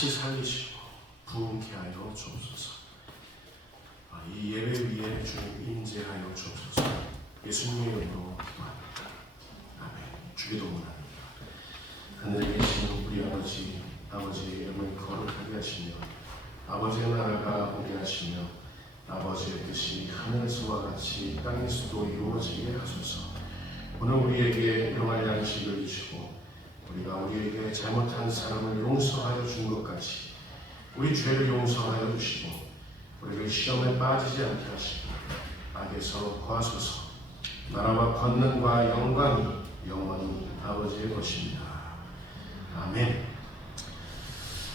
다시 살리시고 부흥케 하여 주옵소서. 이 예배 위에 주님 임재하여 주옵소서. 예수님의 이름으로 기도합니다. 아멘. 주기도문합니다. 하늘에 계신 우리 아버지의 이름을 거룩하게 하시며 아버지의 나라가 오게 하시며 아버지의 뜻이 하늘에서와 같이 땅에서도 이루어지게 하소서. 오늘 우리에게 일용할 양식을 주시고 우리가 우리에게 잘못한 사람을 용서하여 준 것 같이 우리 죄를 용서하여 주시고 우리를 시험에 빠지지 않게 하시고 악에서 구하소서. 나라와 권능과 영광이 영원히 아버지의 것입니다. 아멘.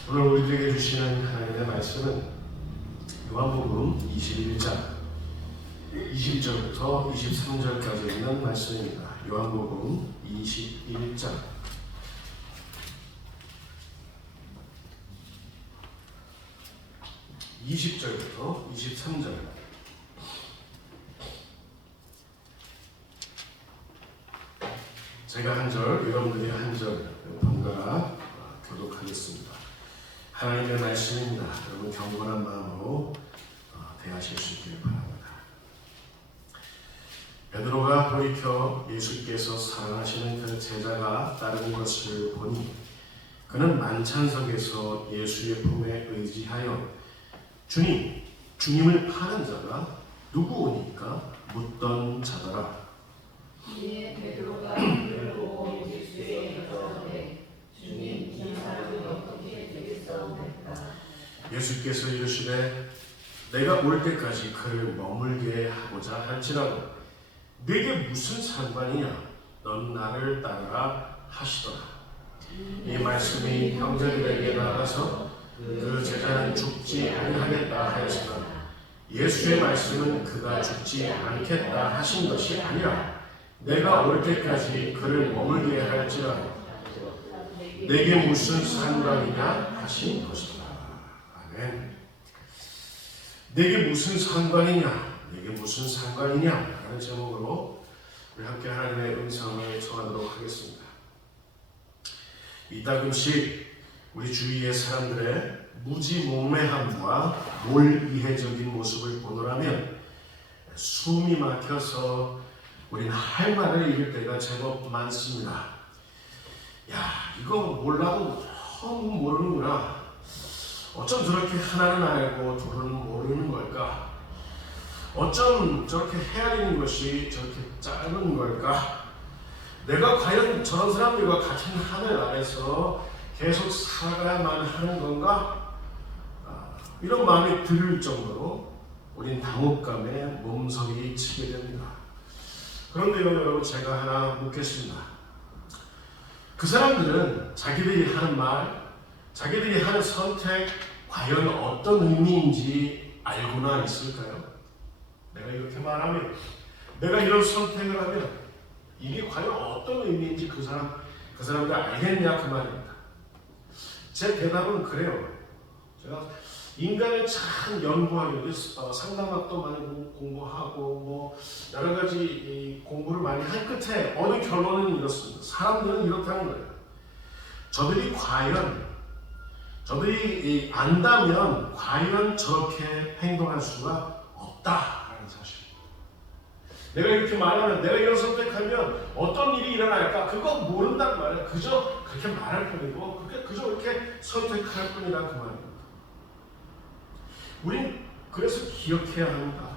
오늘 우리들에게 주시는 하나님의 말씀은 요한복음 21장 20절부터 23절까지 있는 말씀입니다. 요한복음 21장 20절부터 23절. 제가 한 절, 여러분들이 한 절 번갈아 교독하겠습니다. 하나님의 말씀입니다. 여러분 경건한 마음으로 대하실 수 있기를 바랍니다. 베드로가 돌이켜 예수께서 사랑하시는 그 제자가 따르는 것을 보니 그는 만찬석에서 예수의 품에 의지하여 주님을 파는 자가 누구오니까 묻던 자더라. 이에 베드로가 그를 보고 예수에게 여쭈되 주님, 이 사람이 어떻게 되겠사옵니까? 예수께서 이르시되 내가 올 때까지 그를 머물게 하고자 할지라도 네게 무슨 상관이냐? 넌 나를 따르라 하시더라. 이 말씀이 형제들에게 나가서 그 제자는 죽지 아니하겠다 하였으나 예수의 말씀은 그가 죽지 않겠다 하신 것이 아니라 내가 올 때까지 그를 머물게 할지라도 내게 무슨 상관이냐 하신 것이다. 아멘. 내게 무슨 상관이냐? 내게 무슨 상관이냐? 라는 제목으로 우리 함께 하나님의 음성을 청하도록 하겠습니다. 이따금씩 우리 주위의 사람들의 무지몽매함과 몰이해적인 모습을 보노라면 숨이 막혀서 우리는 할 말을 잃을 때가 제법 많습니다. 야, 이거 몰라도 너무 모르는구나. 어쩜 저렇게 하나는 알고 둘은 모르는 걸까? 어쩜 저렇게 헤아리는 것이 저렇게 짧은 걸까? 내가 과연 저런 사람들과 같은 하늘 아래서 계속 살아가야만 하는 건가? 이런 마음이 들 정도로 우린 당혹감에 몸서리 치게 됩니다. 그런데요, 여러분, 제가 하나 묻겠습니다. 그 사람들은 자기들이 하는 말, 자기들이 하는 선택, 과연 어떤 의미인지 알고나 있을까요? 내가 이렇게 말하면, 내가 이런 선택을 하면 이게 과연 어떤 의미인지 그 사람들 알겠냐 그 말입니다. 제 대답은 그래요. 제가 인간을 참 연구하려고 상담학도 많이 공부하고 뭐 여러 가지 공부를 많이 한 끝에 어느 결론은 이렇습니다. 사람들은 이렇다는 거예요. 저들이 안다면 과연 저렇게 행동할 수가 없다라는 사실입니다. 내가 이렇게 말하면, 내가 이런 선택하면 어떤 일이 일어날까? 그거 모른단 말이에요. 그저 그렇게 말할 뿐이고 그저 그렇게 선택할 뿐이라 그 말입니다. 우린 그래서 기억해야 합니다.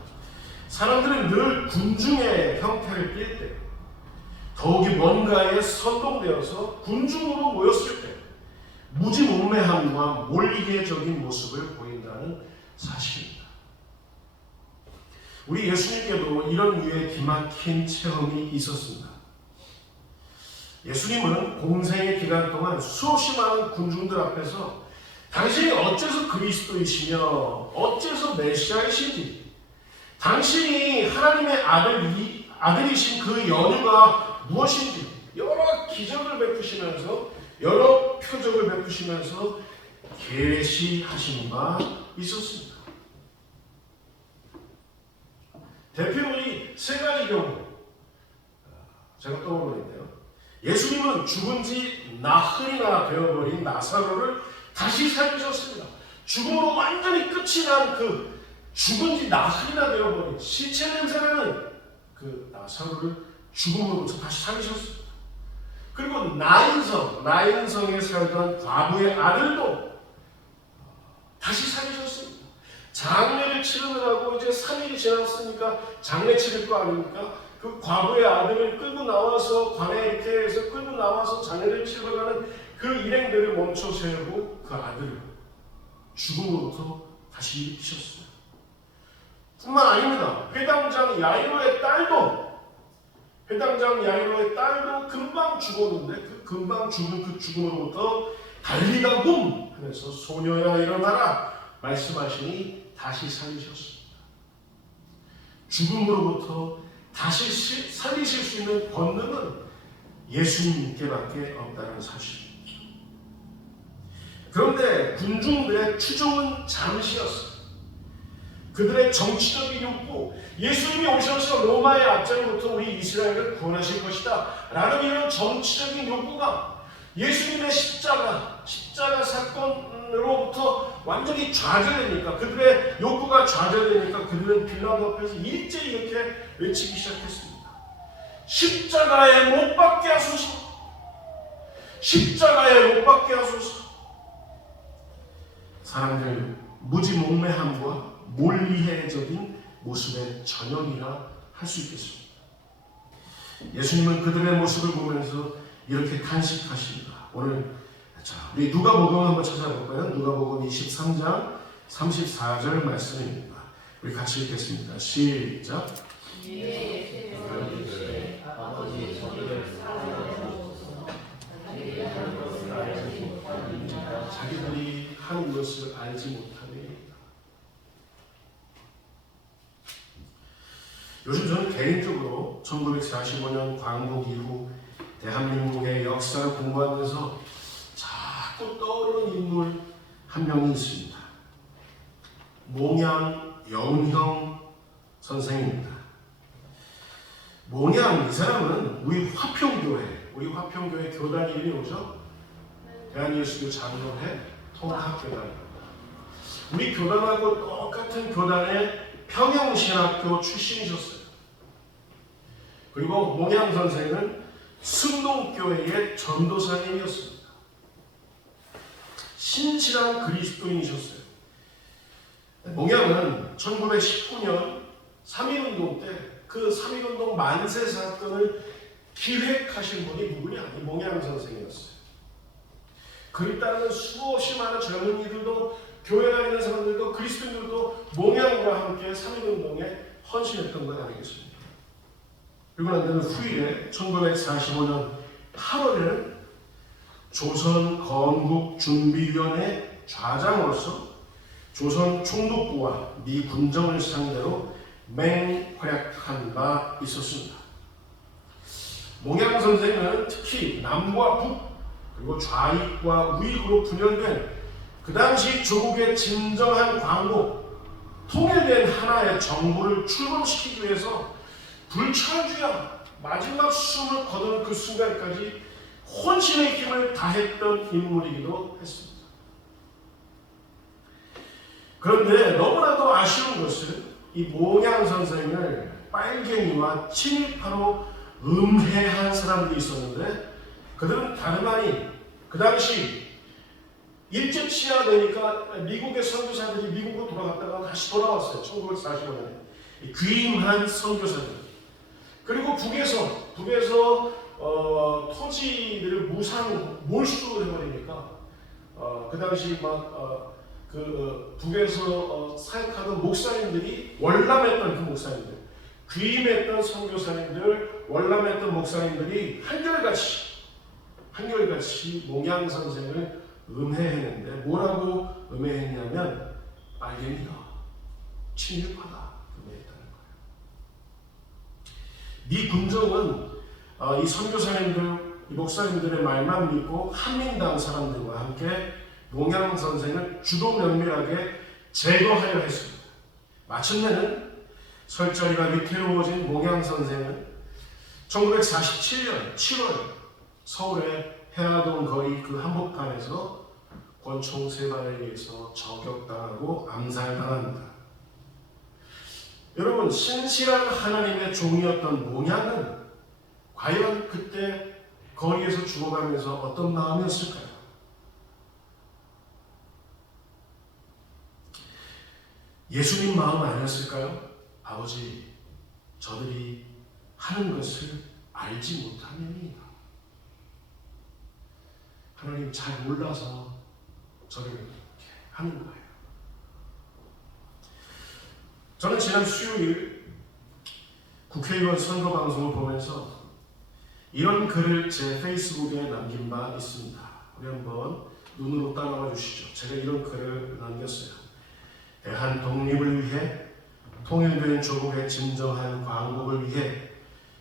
사람들은 늘 군중의 형태를 띌 때, 더욱이 뭔가에 선동되어서 군중으로 모였을 때 무지몽매함과 몰이해적인 모습을 보인다는 사실입니다. 우리 예수님께도 이런 류의 기막힌 체험이 있었습니다. 예수님은 공생의 기간 동안 수없이 많은 군중들 앞에서 당신이 어째서 그리스도이시며 어째서 메시아이신지, 당신이 하나님의 아들이신 그 연유가 무엇인지 여러 기적을 베푸시면서, 여러 표적을 베푸시면서 계시하신 바 있었습니다. 대표적인 세 가지 경우 제가 떠오르는데요. 예수님은 죽은 지 나흘이나 되어버린 나사로를 다시 살리셨습니다. 죽음으로 완전히 끝이 난 그 죽은 지 나흘이나 되어버린 시체 냄새나는 그 나사로를 죽음으로부터 다시 살리셨습니다. 그리고 나인성에 살던 과부의 아들도 다시 살리셨습니다. 장례를 치르느라고 이제 3일이 지났으니까 장례 치를 거 아닙니까? 그 과부의 아들을 끌고 나와서 관에 이렇게 해서 끌고 나와서 장례를 치러 가는 그 일행들을 멈춰 세우고 그 아들을 죽음으로부터 다시 일으키셨어요. 뿐만 아닙니다. 회당장 야이로의 딸도 금방 죽었는데 그 금방 죽은 그 죽음으로부터 달리가 붐 하면서 소녀야 일어나라 말씀하시니 다시 살리셨습니다. 죽음으로부터 다시 살리실 수 있는 권능은 예수님께밖에 없다는 사실입니다. 그런데 군중들의 추종은 잠시였습니다. 그들의 정치적인 욕구, 예수님이 오셔서 로마의 압제로부터 우리 이스라엘을 구원하실 것이다 라는 이런 정치적인 욕구가 예수님의 십자가 사건으로부터 완전히 좌절되니까, 그들의 욕구가 좌절되니까 그들은 빌라도 앞에서 일제히 이렇게 외치기 시작했습니다. 십자가에 못 박게 하소서. 십자가에 못 박게 하소서. 사람들 무지몽매함과 몰이해적인 모습의 전형이라 할 수 있겠습니다. 예수님은 그들의 모습을 보면서 이렇게 탄식하십니다. 오늘 우리 누가복음 한번 찾아볼까요? 누가복음 23장 34절 말씀입니다. 우리 같이 읽겠습니다. 시작. 자기들이 하는 것을 알지 못하니. 요즘 저는 개인적으로 1945년 광복 이후 대한민국의 역사를 공부하면서 자꾸 떠오르는 인물 한 명이 있습니다. 몽양 영형 선생입니다. 몽양 이 사람은 우리 화평교회 교단 이름이 뭐죠? 대한예수교 장로회 통합교단입니다. 우리 교단하고 똑같은 교단의 평양신학교 출신이셨어요. 그리고 몽양 선생은 승동교회의 전도사님이었습니다. 신실한 그리스도인이셨어요. 몽양은 1919년 3.1운동 때 그 3.1운동 만세 사건을 기획하신 분이 누구냐? 이 몽양 선생이었어요. 그를 따르는 수없이 많은 젊은이들도, 교회 다니는 사람들도, 그리스도인들도 몽양과 함께 3.1운동에 헌신했던 것 아니겠습니까? 그리고 난 데는 후일에 1945년 8월에는 조선 건국준비위원회 좌장으로서 조선 총독부와 미 군정을 상대로 맹활약한 바 있었습니다. 몽양 선생은 특히 남과 북 그리고 좌익과 우익으로 분열된 그 당시 조국의 진정한 광복, 통일된 하나의 정부를 출범시키기 위해서 불철주야 마지막 숨을 거두는 그 순간까지 혼신의 힘을 다했던 인물이기도 했습니다. 그런데 너무나도 아쉬운 것은 이 몽양 선생을 빨갱이와 친일파로 음해한 사람들이 있었는데, 그들은 다름 아닌 그 당시 일제 치하되니까 미국의 선교사들이 미국으로 돌아갔다가 다시 돌아왔어요. 1945년에 귀임한 선교사들. 그리고 북에서 토지들을 몰수를 해버리니까 그 당시 북에서 사역하던 목사님들이 월남했던 그 목사님들, 귀임했던 선교사님들, 월남했던 목사님들이 한결같이 몽양 선생을 음해했는데, 뭐라고 음해했냐면 빨갱이다, 친일파다 음해했다는 거예요. 미 군정은 이 선교사님들, 이 목사님들의 말만 믿고 한민당 사람들과 함께 몽양 선생을 주도 면밀하게 제거하려 했습니다. 마침내는 설자리가 위태로워진 몽양 선생은 1947년 7월 서울의 해화동 거리 그 한복판에서 권총 3발에 의해서 저격당하고 암살당합니다. 여러분, 신실한 하나님의 종이었던 모냐는 과연 그때 거리에서 죽어가면서 어떤 마음이었을까요? 예수님 마음 아니었을까요? 아버지, 저들이 하는 것을 알지 못함이니이다. 하나님 잘 몰라서 저를 이렇게 하는 거예요. 저는 지난 수요일 국회의원 선거 방송을 보면서 이런 글을 제 페이스북에 남긴 바 있습니다. 우리 한번 눈으로 따라와 주시죠. 제가 이런 글을 남겼어요. 대한 독립을 위해, 통일된 조국의 진정한 광복을 위해,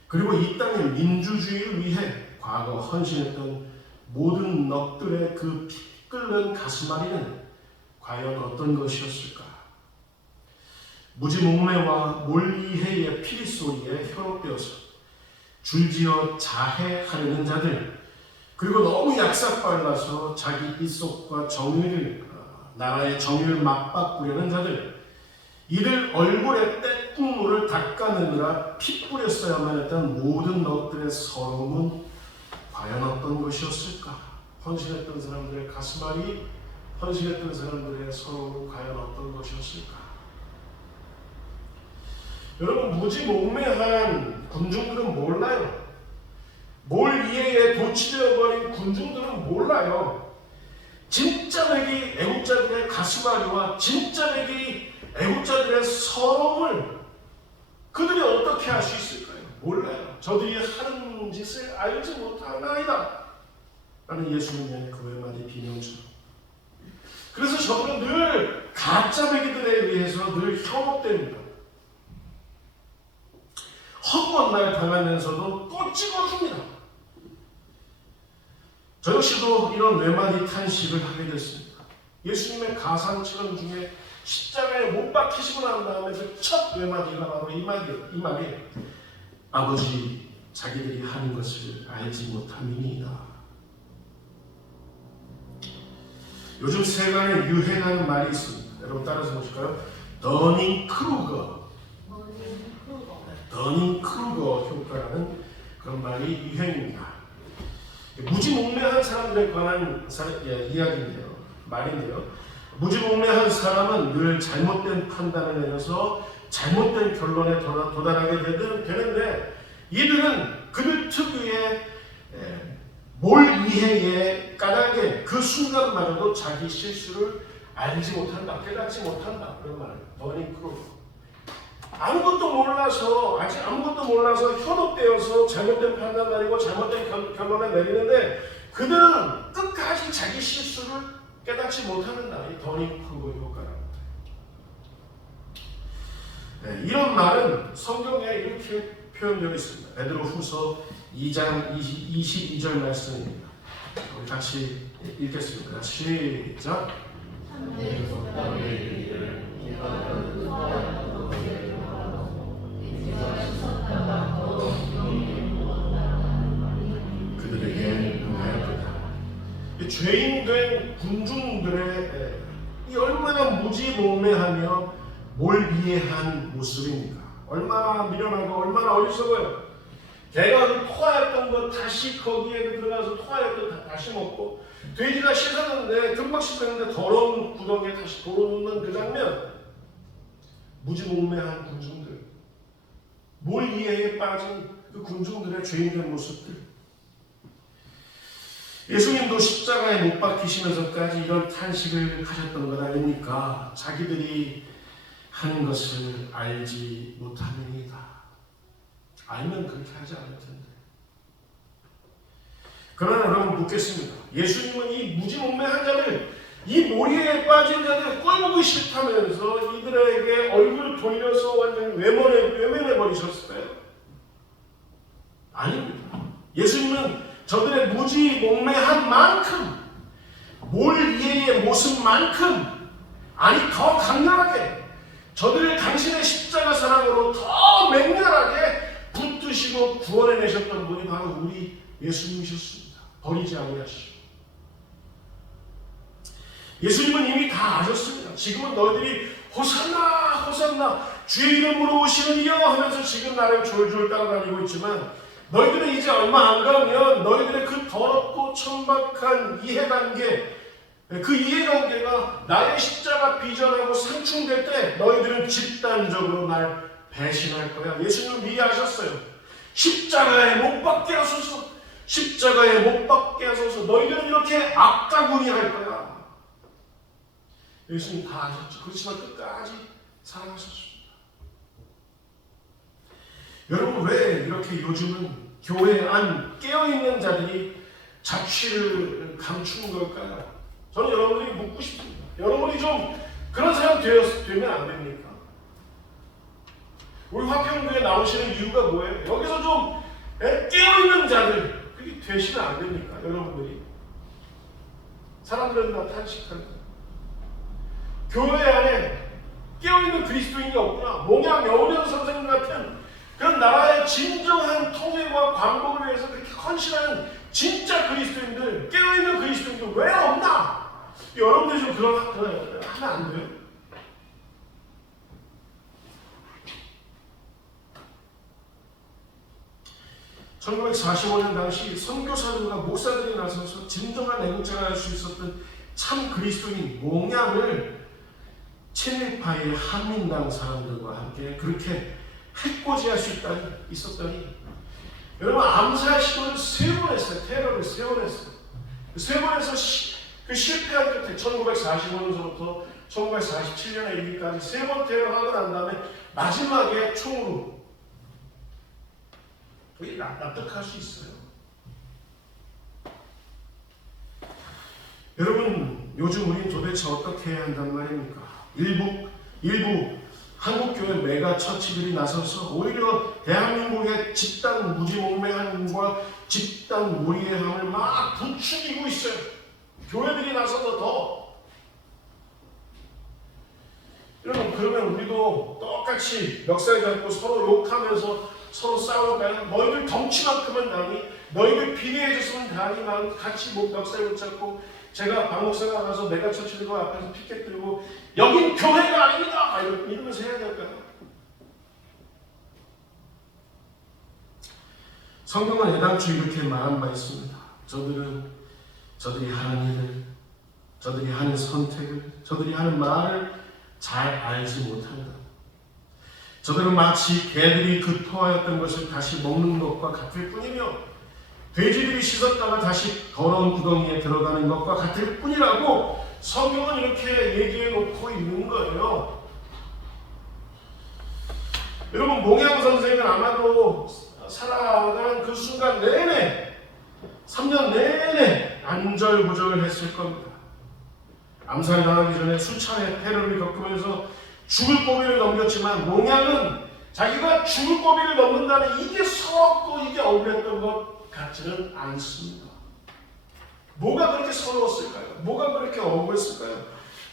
그리고 이 땅의 민주주의를 위해 과거 헌신했던 모든 넋들의 그 피 끓는 가슴앓이는 과연 어떤 것이었을까? 무지몽매와 몰이해의 피리소리에 현혹되어서 줄지어 자해하려는 자들, 그리고 너무 약삭빨라서 자기 입속과 정의를, 나라의 정의를 맞바꾸려는 자들, 이들 얼굴에 때국물을 닦아내느라 피 뿌렸어야만 했던 모든 넋들의 서러움은 과연 어떤 것이었을까? 헌신했던 사람들의 가슴앓이, 헌신했던 사람들의 서러움은 과연 어떤 것이었을까? 여러분, 무지몽매한 군중들은 몰라요. 몰이해에 도취되어버린 군중들은 몰라요. 진짜 맥이 애국자들의 가슴앓이와 진짜 맥이 애국자들의 서러움을 그들이 어떻게 할 수 있을까요? 몰라요. 저들이 하는 짓을 알지 못하나이다 라는 예수님의 그 외마디 비명처럼. 그래서 저들은 늘 가짜 매기들에 의해서 늘 혐오됩니다. 헛번 날 당하면서도 또 찍어줍니다. 저 역시도 이런 외마디 탄식을 하게 됐습니다. 예수님의 가상처럼 중에 십자가에 못 박히시고 난 다음에 그 첫 외마디가 바로 이 말이에요. 아버지, 자기들이 하는 것을 알지 못함이니이다. 요즘 세간에 유행하는 말이 있습니다. 여러분 따라서 보실까요? 더닝크루거 효과라는 그런 말이 유행입니다. 무지몽매한 사람들에 관한 이야기인데요. 말인데요. 무지몽매한 사람은 늘 잘못된 판단을 내려서 잘못된 결론에 도달하게 되는데, 이들은 그들 특유의 몰이해의 까닭에 그 순간마저도 자기 실수를 알지 못한다, 깨닫지 못한다, 그런 말을 더닝크루거. 아무것도 몰라서, 아직 아무것도 몰라서 현혹되어서 잘못된 판단 내리고 잘못된 결론을 내리는데, 그들은 끝까지 자기 실수를 깨닫지 못하는 날이 더닝크루거 효과라고. 네, 이런 말은 성경에 이렇게 표현되어 있습니다. 베드로후서 2장 22절 말씀입니다. 우리 같이 읽겠습니다. 시작. 그들에게 응하였다. 죄인된 군중들의 이 얼마나 무지몽매하며 몰이해한 모습입니까? 얼마나 미련하고 얼마나 어리석어요. 개가 토하였던 것 다시 거기에 들어가서 토하였던 것 다시 먹고, 돼지가 씻었는데 금방 씻었는데 더러운 구덩이에 다시 돌아놓는 그 장면. 무지몽매한 군중들, 몰이해에 빠진 그 군중들의 죄인된 모습들. 예수님도 십자가에 못 박히시면서까지 이런 탄식을 하셨던 것 아닙니까? 자기들이 하는 것을 알지 못함이니이다. 알면 그렇게 하지 않을 텐데. 그러나 여러분 묻겠습니다. 예수님은 이 무지몽매한 자들, 이 몰이에 빠진 자들 꼴보기 싫다면서 이들에게 얼굴을 돌려서 완전히 외면해 버리셨을까요? 아닙니다. 예수님은 저들의 무지몽매한 만큼, 몰이해의 모습만큼, 아니 더 강렬하게 저들을 당신의 십자가 사랑으로 더 맹렬하게 붙드시고 구원해내셨던 분이 바로 우리 예수님이셨습니다. 버리지 아니하시고. 예수님은 이미 다 아셨습니다. 지금은 너희들이 호산나 호산나 주의 이름으로 오시는 이여 하면서 지금 나를 졸졸 따라다니고 있지만 너희들은 이제 얼마 안 가면 너희들의 그 더럽고 천박한 이해관계, 그 이해관계가 나의 십자가 비전하고 상충될 때 너희들은 집단적으로 날 배신할 거야. 예수님은 미리 아셨어요. 십자가에 못 박게 하소서. 십자가에 못 박게 하소서. 너희들은 이렇게 악가군이 할 거야. 예수님 다 아셨죠. 그렇지만 끝까지 사랑하셨습니다. 여러분 왜 이렇게 요즘은 교회 안 깨어있는 자들이 자취를 감추는 걸까요? 저는 여러분들이 묻고 싶습니다. 여러분이 좀 그런 사람 되면 안 됩니까? 우리 화평교회 나오시는 이유가 뭐예요? 여기서 좀 깨어있는 자들 그게 되시면 안 됩니까? 여러분들이 사람들은 다 탄식하는 교회 안에 깨어있는 그리스도인이 없구나. 몽양 여우련 선생님 같은 그런 나라의 진정한 통일과 광복을 위해서 그렇게 헌신하는 진짜 그리스도인들, 깨어있는 그리스도인들 왜 없나? 여러분들이 좀 그런 하면 안 돼요? (1945년) 당시 선교사들과 목사들이 나서서 진정한 애국자가 할 수 있었던 참 그리스도인 몽양을 친일파의 한민당 사람들과 함께 그렇게 해코지할 수 있었다니 여러분 암살 시도를 3번 했어요. 테러를 3번 했어요. 3번 해서 그 실패한 끝에 1945년서부터 1947년에 이르기까지 3번 테러하고 난 다음에 마지막에 총으로 그게 납득할 수 있어요. 여러분 요즘 우리는 도대체 어떻게 해야 한단 말입니까? 일부 한국교회 메가 처치들이 나서서 오히려 대한민국의 집단 무지몽매함과 집단 무리함을 막 부추기고 있어요. 교회들이 나서서 더. 여러분 그러면 우리도 똑같이 멱살 잡고 서로 욕하면서 서로 싸울까요? 너희들 덩치만큼은 나니 너희들 비례해줬으면 나니 같이 멱살 붙잡고 제가 박 목사가 가서 메가 처치들과 앞에서 피켓 들고 여긴 교회가 아닙니다 이러면서 해야 될까요? 성경은 애당초 이렇게 말한 바 있습니다. 저들이 하는 일을, 저들이 하는 선택을, 저들이 하는 말을 잘 알지 못한다. 저들은 마치 개들이 그 토하였던 것을 다시 먹는 것과 같을 뿐이며 돼지들이 씻었다가 다시 더러운 구덩이에 들어가는 것과 같을 뿐이라고 성경은 이렇게 얘기해 놓고 있는 거예요. 여러분 몽양 선생은 아마도 살아가는 그 순간 내내 3년 내내 안절부절을 했을 겁니다. 암살당하기 전에 수차례 테러를 겪으면서 죽을 고비를 넘겼지만 몽양은 자기가 죽을 고비를 넘는다는 이게 서럽고 이게 억울했던 것 같지는 않습니다. 뭐가 그렇게 서러웠을까요? 뭐가 그렇게 억울했을까요?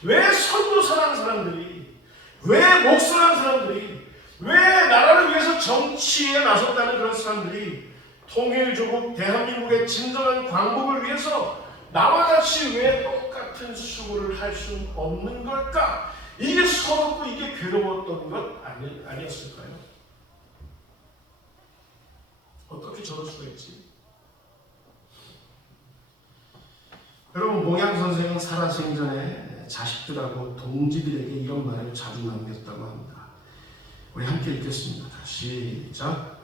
왜 선교사라는 사람들이, 왜 목사라는 사람들이, 왜 나라를 위해서 정치에 나섰다는 그런 사람들이 통일조국 대한민국의 진정한 광복을 위해서 나와 같이 왜 똑같은 수고를 할 수 없는 걸까? 이게 서럽고 이게 괴로웠던 것 아니었을까요? 어떻게 저럴 수가 있지? 여러분 몽양 선생은 살아생전에 자식들하고 동지들에게 이런 말을 자주 남겼다고 합니다. 우리 함께 읽겠습니다. 시작.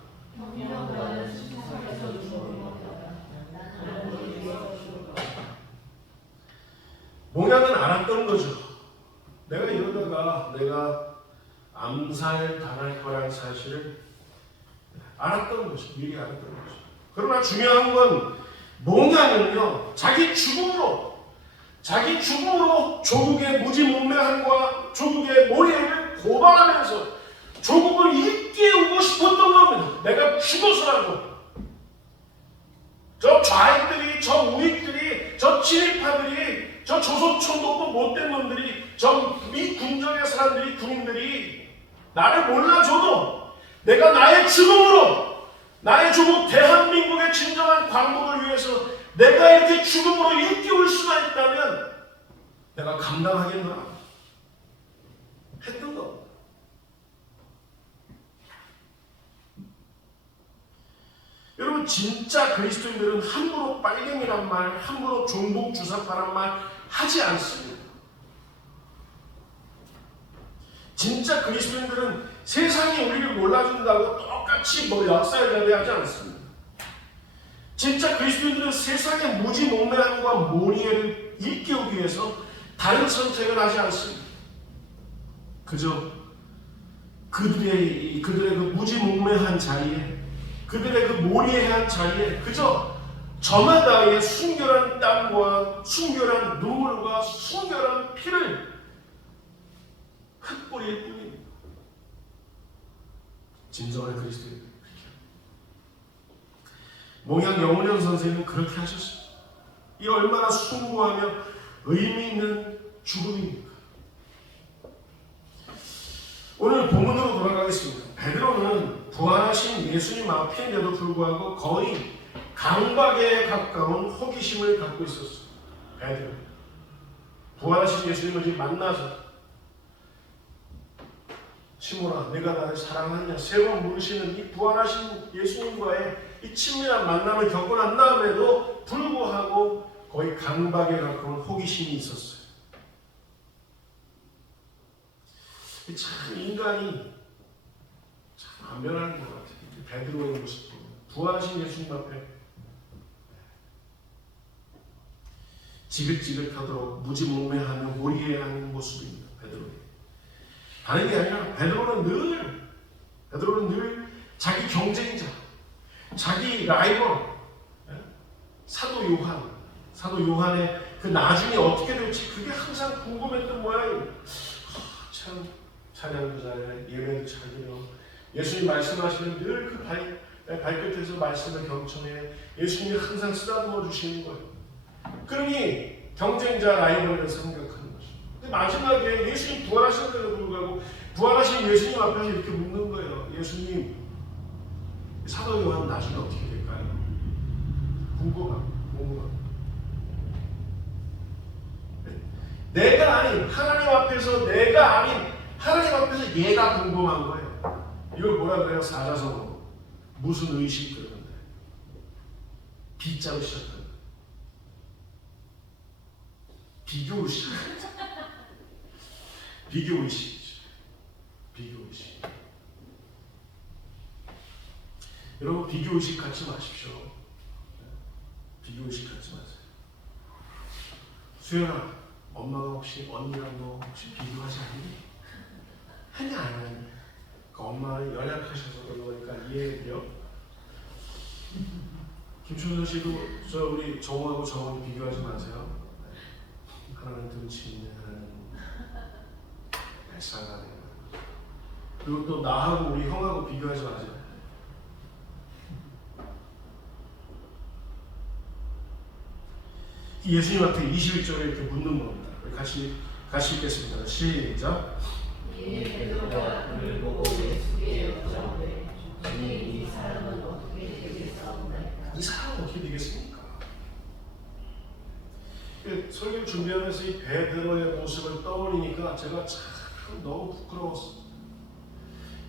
몽양은 알았던 거죠. 내가 이러다가 내가 암살 당할 거라는 사실을 알았던 거죠. 미리 알았던 거죠. 그러나 중요한 건 몽양은요, 자기 죽음으로 조국의 무지몽매함과 조국의 모래를 고발하면서 조국을 일깨우고 싶었던 겁니다. 내가 죽어서라도 저 좌익들이, 저 우익들이, 저 친일파들이, 저 조선총독도 못된 놈들이, 저 미군정의 사람들이, 군인들이 나를 몰라줘도 내가 나의 죽음으로 나의 조국 대한민국의 진정한 광복을 위해서 내가 이렇게 죽음으로 일깨울 수가 있다면 내가 감당하겠노라 했던 거. 여러분, 진짜 그리스도인들은 함부로 빨갱이란 말, 함부로 종북 주사파란 말 하지 않습니다. 진짜 그리스도인들은 세상이 우리를 몰라준다고 똑같이 역사를 자료하지 않습니다. 진짜 그리스도인들은 세상의 무지몽매함과 모리애를 일깨우기 위해서 다른 선택을 하지 않습니다. 그저 그들의 그 무지몽매한 자리에, 그들의 그 모리애한 자리에 그저 저마다의 순결한 땀과 순결한 눈물과 순결한 피를 흙뿌릴 뿐입니다. 진정한 그리스도인들. 몽양 영훈현 선생님은 그렇게 하셨습니다. 이 얼마나 숭고하며 의미 있는 죽음입니까? 오늘 본문으로 돌아가겠습니다. 베드로는 부활하신 예수님 앞인데도 불구하고 거의 강박에 가까운 호기심을 갖고 있었습니다. 베드로. 부활하신 예수님을 이제 만나서 시몬아, 내가 나를 사랑하느냐? 세 번 물으시는 이 부활하신 예수님과의 이 친밀한 만남을 겪고 난 다음에도 불구하고 거의 강박에 가까운 호기심이 있었어요. 참 인간이 참 안 변하는 것 같아요. 베드로의 모습 보면 부활하신 예수님 앞에 지긋지긋하도록 무지몽매하며 모리애하는 모습입니다. 베드로의. 다른 게 아니라 베드로는 늘 자기 경쟁자, 자기 라이벌, 사도 요한의 그 나중에 어떻게 될지 그게 항상 궁금했던 모양이에요. 참 찬양도 잘해, 예배도 잘해요. 예수님 말씀하시면 늘 그 발끝에서 말씀을 경청해. 예수님이 항상 쓰다듬어 주시는 거예요. 그러니 경쟁자 라이벌을 생각하는 거죠. 근데 마지막에 예수님 부활하셨는데도 불구하고 부활하신 예수님 앞에서 이렇게 묻는 거예요. 예수님, 사도 요한 나중에 어떻게 될까요? 궁금합니다. 내가 아닌 하나님 앞에서 얘가 궁금한 거예요. 이걸 뭐라 그래요? 사자성어. 무슨 의식 그러는데 B자로 시작하는 비교의식. 비교의식이죠. 비교의식. 여러분, 비교의식 갖지 마십시오. 비교의식 갖지 마세요. 수연아, 엄마가 혹시 언니랑 너 혹시 비교하지 않니? 하냐 안 하냐? 그 엄마는 연약하셔서 그런 거니까 이해해요. 김춘선 씨도 저 우리 정우하고 정원이 비교하지 마세요. 하나는 등치 있네, 하나는 뱃살가네. 그리고 또 나하고 우리 형하고 비교하지 마세요. 예수님 앞에 21절에 이렇게 묻는 겁니다. 같이 읽겠습니다. 시작. 베드로가 그를 보고 예수께 여쭤오되 주님, 이 사람은 어떻게 되겠사옵나이까? 이 사람은 어떻게 되겠습니까? 설교를 준비하면서 이 베드로의 모습을 떠올리니까 제가 참 너무 부끄러웠습니다.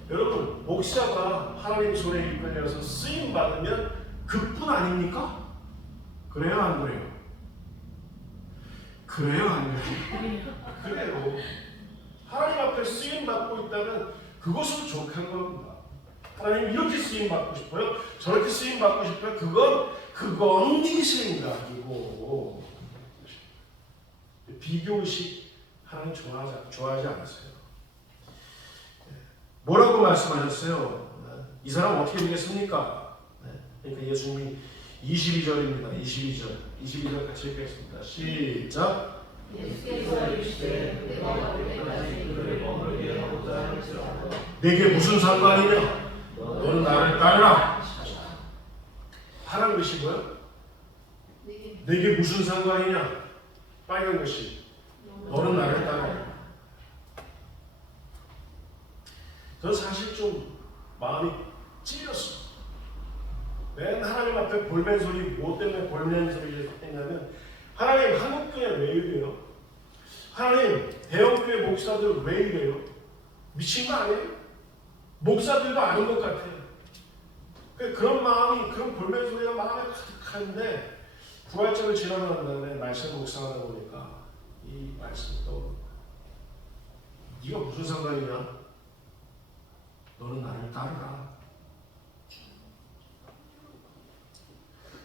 여러분, 목사가 하나님 손에 이끌려서 쓰임 받으면 그뿐 아닙니까? 그래요, 안 그래요? 그래요, 안 그래요? 그래요. 하나님 앞에 쓰임 받고 있다면 그것은 족한 겁니다. 하나님 이렇게 쓰임 받고 싶어요? 저렇게 쓰임 받고 싶어요? 그건 네 생각이고. 비교의식 하나님 좋아하지 않으세요. 뭐라고 말씀하셨어요? 이 사람 어떻게 되겠습니까? 그러니까 예수님이 22절입니다. 22절 같이 읽겠습니다. 시작. 예수께서 이르시되 내가 올 때까지 그를 머물게 하고자 할지라도 내게 무슨 상관이냐? 너는 나를 따르라. 파란 것이 뭐야? 내게 무슨 상관이냐? 빨간 것이 너는 나를 따르라. 저는 사실 좀 마음이 찔렸어. 맨 하나님 앞에 볼멘 소리, 뭐 때문에 볼멘 소리를 했냐면 하나님 한국교회 왜 이래요? 하나님, 대형교회 목사들 왜 이래요? 미친 거 아니에요? 목사들도 아닌 것 같아요. 그런 마음이, 그런 볼멘 소리가 마음에 가득한데 부활절을 지나고 난 다음에 말씀 묵상하다 보니까 이 말씀이 떠오릅니다. 네가 무슨 상관이냐? 너는 나를 따르라.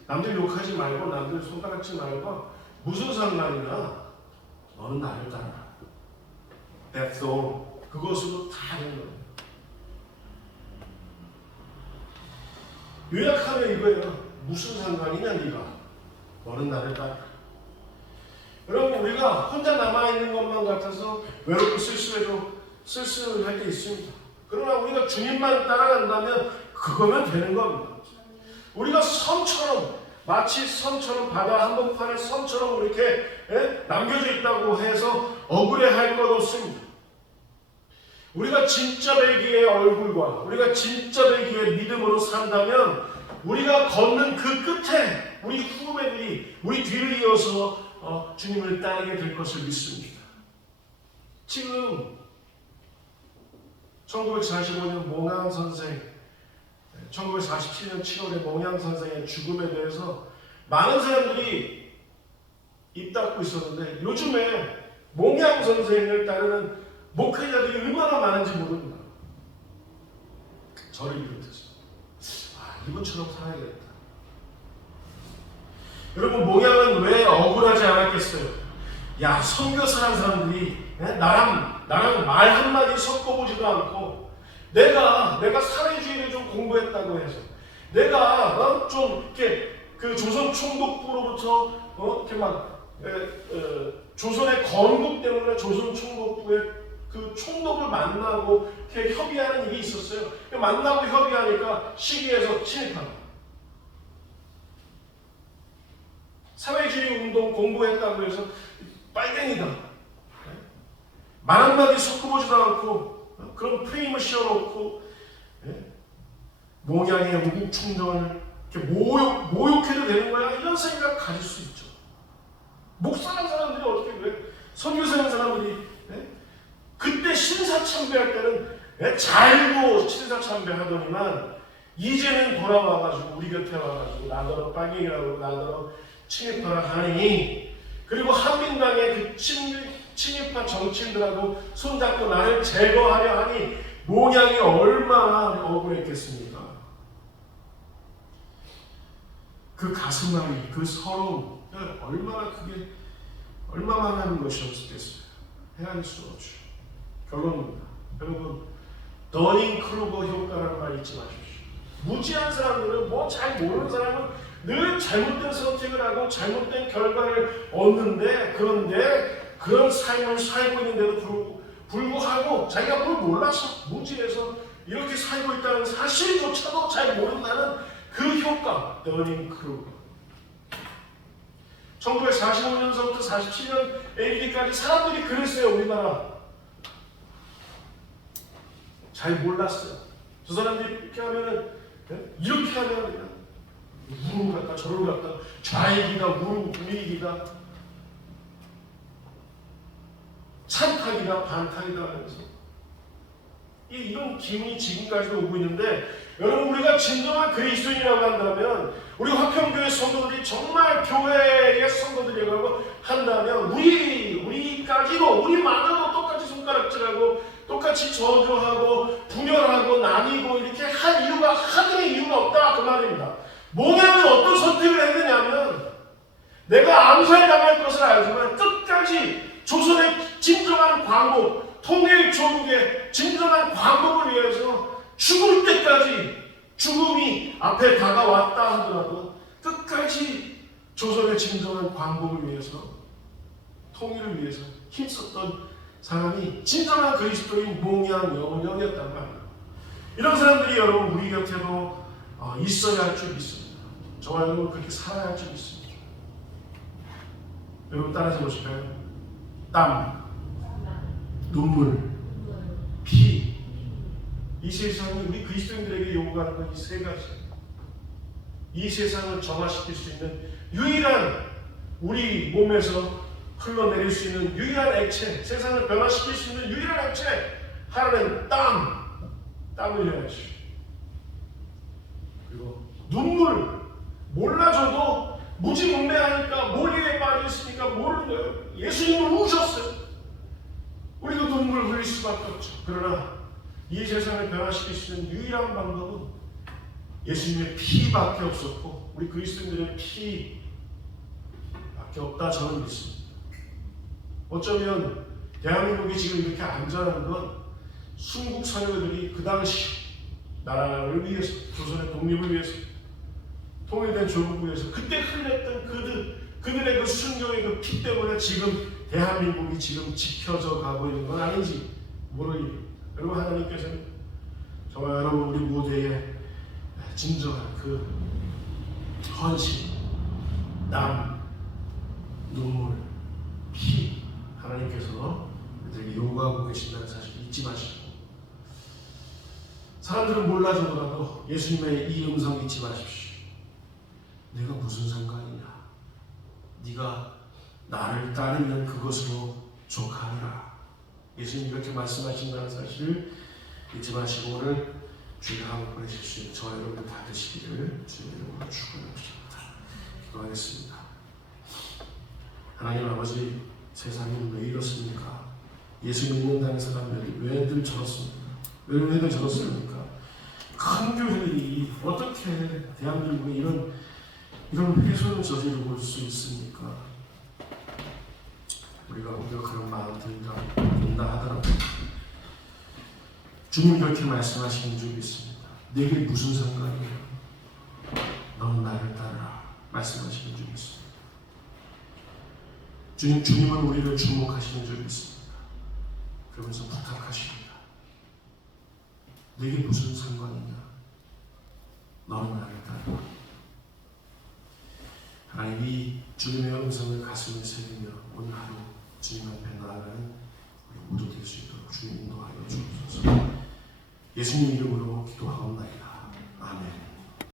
남들 욕하지 말고 남들 손가락질 말고 무슨 상관이냐? 너는 나를 따르라. That's all. 그것으로 다 되는 거예요. 요약하면 이거예요. 무슨 상관이냐 네가. 너는 나를 따르라. 여러분, 우리가 혼자 남아있는 것만 같아서 외롭고 쓸쓸할 때 있습니다. 그러나 우리가 주님만 따라간다면 그거면 되는 겁니다. 우리가 섬처럼, 마치 섬처럼, 바다 한복판에 섬처럼 이렇게 남겨져 있다고 해서 억울해할 것 없습니다. 우리가 진짜 배기의 얼굴과 우리가 진짜 배기의 믿음으로 산다면 우리가 걷는 그 끝에 우리 후배들이 우리 뒤를 이어서 주님을 따르게 될 것을 믿습니다. 지금 1945년 몽양 선생, 1947년 7월에 몽양 선생의 죽음에 대해서 많은 사람들이 입 닫고 있었는데 요즘에 몽양 선생을 따르는 목회자들이 얼마나 많은지 모릅니다. 저를 비롯해서 이분처럼 살아야겠다. 여러분, 몽양은 왜 억울하지 않았겠어요? 야, 선교사라는 사람들이 나랑 말 한마디 섞어보지도 않고 내가 사회주의를 좀 공부했다고 해서 내가 좀 이렇게 그 조선 총독부로부터 이렇게 막 조선의 건국 때문에 조선 총독부의 그 총독을 만나고 이렇게 협의하는 일이 있었어요. 만나고 협의하니까 시기에서 침입한다. 사회주의 운동 공부했다고 해서 빨갱이다. 말 한마디 섞어보지도 않고 그런 프레임을 씌워놓고 몽양의 우국 충정을 이렇게 모욕해도 되는 거야? 이런 생각 가질 수 있죠. 목사라는 사람들이 어떻게 그래? 선교사라는 사람들이 그때 신사참배할 때는 잘고 신사참배하더니만 이제는 돌아와가지고 우리 곁에 와가지고 나더러 빨갱이라고 나더러 침입하라 하니, 그리고 한민당의 그 친일파 정치인들하고 손잡고 나를 제거하려 하니 몽양이 얼마나 억울했겠습니까? 그 가슴앓이, 그 서러움 얼마나 하는 것이었겠어요. 헤아릴 수 없죠. 결론입니다. 여러분, 더닝크루거 효과라는 말 잊지 마십시오. 무지한 사람들은, 잘 모르는 사람은 늘 잘못된 선택을 하고 잘못된 결과를 얻는데, 그런데 그런 삶을 살고 있는데도 불구하고 자기가 뭘 몰라서 무지해서 이렇게 살고 있다는 사실조차도 잘 모른다는 그 효과, 더닝크루거. 1945년서부터 47년 AD까지 사람들이 그랬어요. 우리나라 잘 몰랐어요. 저 사람들이 이렇게 하면은, 이렇게 하면 우르르 갔다 저르르 갔다 좌익이다 우익이다 찬탁이다 반탁이다 하면서 이런 기운이 지금까지도 오고 있는데, 여러분, 우리가 진정한 그리스도인이라고 한다면, 우리 화평교회 성도들이 정말 교회의 성도들이라고 한다면 우리까지도, 우리마저도 똑같이 손가락질하고 똑같이 저주하고 분열하고 나뉘고 이렇게 하는 이유가 없다, 그 말입니다. 몽양은 어떤 선택을 했느냐면, 내가 암살당할 것을 알지만 끝까지 조선의 진정한 광복, 통일 조국의 진정한 광복을 위해서 죽을 때까지, 죽음이 앞에 다가왔다 하더라도 끝까지 조선의 진정한 광복을 위해서, 통일을 위해서 힘썼던 사람이 진정한 그리스도인 몽양 영령이었단 말이에요. 이런 사람들이 여러분 우리 곁에도 있어야 할 줄 믿습니다. 저와 여러분 그렇게 살아야 할 줄 믿습니다. 여러분 따라서 보실까요? 땀, 눈물, 피. 이 세상이 우리 그리스도인들에게 요구하는 건 이 세 가지. 이 세상을 정화시킬 수 있는 유일한 우리 몸에서 흘러내릴 수 있는 유일한 액체, 세상을 변화시킬 수 있는 유일한 액체, 하나는 땀 흘려야지. 그리고 눈물, 몰라줘도 무지몽매하니까 몰리에 빠져있으니까 모르는 거예요. 예수님은 우셨어요. 우리도 눈물 흘릴 수밖에 없죠. 그러나 이 세상을 변화시킬 수 있는 유일한 방법은 예수님의 피밖에 없었고 우리 그리스도인들의 피밖에 없다 저는 믿습니다. 어쩌면 대한민국이 지금 이렇게 안전한 건 순국 선열들이 그 당시 나라를 위해서, 조선의 독립을 위해서, 통일된 조국을 위해서 그때 흘렸던 그들의 그 순교의 그 피 때문에 지금 대한민국이 지금 지켜져 가고 있는 건 아닌지 모르겠습니다. 그리고 하나님께서는 정말 여러분 우리 모두의 진정한 그 헌신, 땀, 눈물, 피 하나님께서 우리에게 요구하고 계신다는 사실 잊지 마시고, 사람들은 몰라주더라도 예수님의 이 음성 잊지 마십시오. 내가 무슨 상관이냐? 네가 나를 따르면 그것으로 족하리라. 예수님 이렇게 말씀하신다는 사실을 잊지 마시고 오늘 주의를 한번 보내실 수 있는 저와 여러분 다 되시기를 주의 이름으로 축원합니다. 기도하겠습니다. 하나님 아버지, 세상이 왜 이렇습니까? 예수 믿는다는 사람들이 왜들 저렇습니까? 왜들 저렇습니까? 큰 교회들이 어떻게 대한민국에 이런 훼손을 저지르고 볼 수 있습니까? 우리가 오히려 그런 마음 든다 하더라도 주님 그렇게 말씀하시는 줄 믿습니다. 내게 무슨 상관이야? 너는 나를 따르라 말씀하시는 줄 믿습니다. 주님은 우리를 주목하시는 줄 믿습니다. 그러면서 부탁하십니다. 내게 무슨 상관이냐? 너는 나를 따르라. 하나님 이 주님의 음성을 가슴에 새기며 오늘 하루 주님 앞에 나아가는 우리 모두 될 수 있도록 주님 인도하여 주옵소서. 예수님 이름으로 기도하옵나이다.